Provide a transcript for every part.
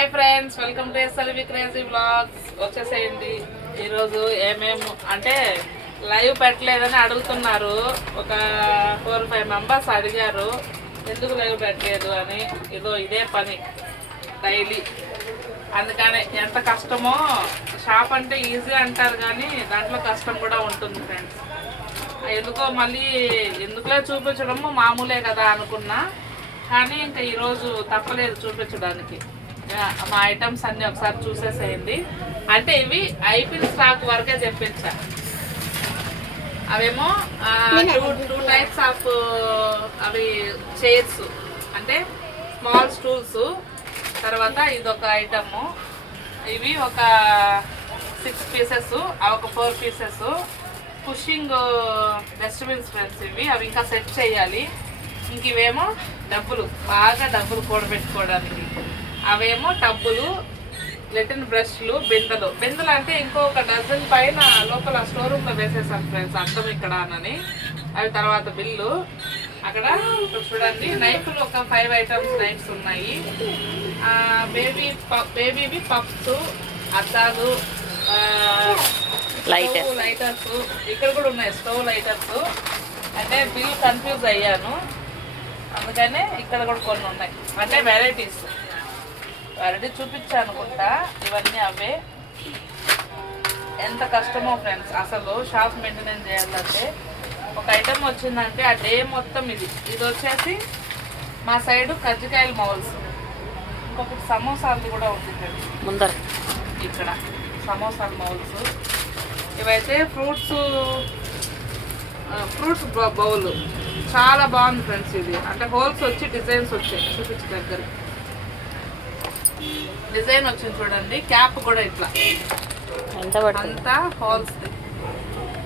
Hi friends welcome to SLV crazy blogs వచ్చేసేయండి. ఈరోజు ఏమేమి అంటే లైవ్ పెట్టలేదని అడుగుతున్నారు. ఒక ఫోర్ ఫైవ్ మెంబర్స్ అడిగారు. ఎందుకు లైవ్ పెట్టలేదు అని. ఇదో ఇదే పని డైలీ. అందుకని ఎంత కష్టమో షాప్ అంటే ఈజీ అంటారు కానీ దాంట్లో కష్టం కూడా ఉంటుంది ఫ్రెండ్స్. ఎందుకో మళ్ళీ ఎందుకులే చూపించడము మామూలే కదా అనుకున్నా. కానీ ఇంకా ఈరోజు తప్పలేదు చూపించడానికి. మా ఐటమ్స్ అన్ని ఒకసారి చూసేసేయండి. అంటే ఇవి అయిపోయిన స్టాక్ వరకే తెప్పించా. అవేమో టూ టూ టైప్స్ ఆఫ్ అవి చైర్స్ అంటే స్మాల్ స్టూల్స్ తర్వాత ఇదొక ఐటము. ఇవి ఒక సిక్స్ పీసెస్ అవి ఒక four pieces pushing dustbins friends ఇవి. అవి ఇంకా సెట్ చేయాలి. ఇంక ఇవేమో డబ్బులు బాగా డబ్బులు కూడబెట్టుకోవడానికి. అవేమో టబ్బులు లెటిన్ బ్రష్లు బిందెలు. బిందెలు అంటే ఇంకొక డజన్ పైన లోపల స్టోర్ రూమ్లో వేసేసాను ఫ్రెండ్స్ అర్థం ఇక్కడ అని అవి తర్వాత బిల్లు. అక్కడ చూడండి నైఫ్లు ఒక ఫైవ్ ఐటమ్స్ నైఫ్స్ ఉన్నాయి. బేబీ బేబీవి పప్స్ అద్దాలు. లైటర్స్ ఇక్కడ కూడా ఉన్నాయి స్టవ్ లైటర్స్. అంటే బిల్ కన్ఫ్యూజ్ అయ్యాను. అందుకనే ఇక్కడ కూడా కొన్ని ఉన్నాయి. అంటే వెరైటీస్. వెరైటీ చూపించాను అనుకుంటా ఇవన్నీ అవే. ఎంత కష్టమో ఫ్రెండ్స్ అసలు షాప్ మెయింటెనెన్స్ చేయాలంటే ఒక ఐటమ్ వచ్చిందంటే ఆ డే మొత్తం ఇది. ఇది వచ్చేసి మా సైడు కజ్జికాయల మౌల్స్ ఇంకొకటి సమోసాలది కూడా ఉంటుంది ముందర. ఇక్కడ సమోసాల మౌల్స్ ఇవైతే ఫ్రూట్స్ ఫ్రూట్స్ బౌల్. చాలా బాగుంది ఫ్రెండ్స్ ఇది. అంటే హోల్స్ వచ్చి డిజైన్స్ వచ్చాయి చూపించు దగ్గర డిజైన్ వచ్చింది చూడండి. క్యాప్ కూడా ఇట్లా. ఎంత అంతా హోల్స్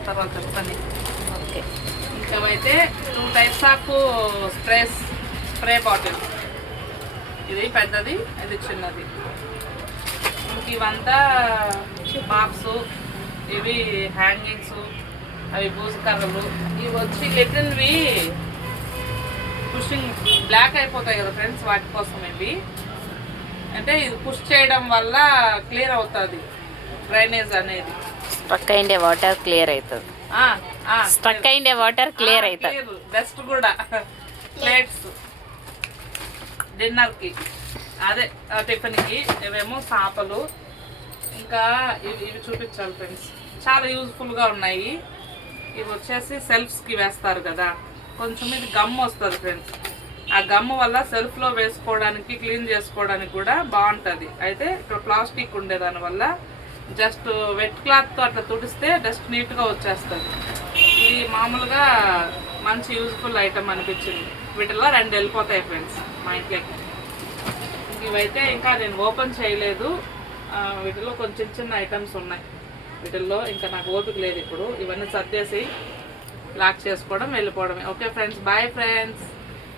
తర్వాత పని okay. Two types of sprays spray bottles ఇది పెద్దది ఇది చిన్నది. ఇంక ఇవంతా బాక్స్ ఇవి హ్యాంగింగ్స్ అవి బూజు కర్రలు. ఇవి వచ్చి లిటిల్వి పుషింగ్ బ్లాక్ అయిపోతాయి కదా ఫ్రెండ్స్ వాటి కోసం ఇవి అంటే ఇది పుష్ చేయడం వల్ల క్లియర్ అవుతుంది. డ్రైనేజ్ అనేది. స్ట్రక్ అయిండే వాటర్ క్లియర్ అవుతుంది స్ట్రక్ అయిండే వాటర్ క్లియర్ అవుతుంది బెస్ట్ కూడా. ప్లేట్స్ డిన్నర్కి అదే టిఫిన్కి ఇవేమో చేపలు. ఇంకా ఇవి ఇవి చూపించాలి ఫ్రెండ్స్. చాలా యూజ్ఫుల్గా ఉన్నాయి. ఇవి వచ్చేసి సెల్ఫ్స్కి వేస్తారు కదా. కొంచెం ఇది గమ్ వస్తుంది ఫ్రెండ్స్. ఆ గమ్ వల్ల సెల్ఫ్లో వేసుకోవడానికి క్లీన్ చేసుకోవడానికి కూడా బాగుంటుంది. అయితే ఇక్కడ ప్లాస్టిక్ ఉండేదాని వల్ల జస్ట్ వెట్ క్లాత్తో అట్లా తుడిస్తే డస్ట్ నీట్గా వచ్చేస్తుంది. ఇది మామూలుగా మంచి యూజ్ఫుల్ ఐటమ్ అనిపించింది. వీటిలో రెండు వెళ్ళిపోతాయి ఫ్రెండ్స్ మా ఇంట్లోకి ఇవైతే ఇంకా నేను ఓపెన్ చేయలేదు. వీటిలో కొంచెం చిన్న చిన్న ఐటమ్స్ ఉన్నాయి. వీటిల్లో ఇంకా నాకు ఓపిక లేదు ఇప్పుడు. ఇవన్నీ సర్దేసి లాక్ చేసుకోవడం వెళ్ళిపోవడమే. Okay friends bye friends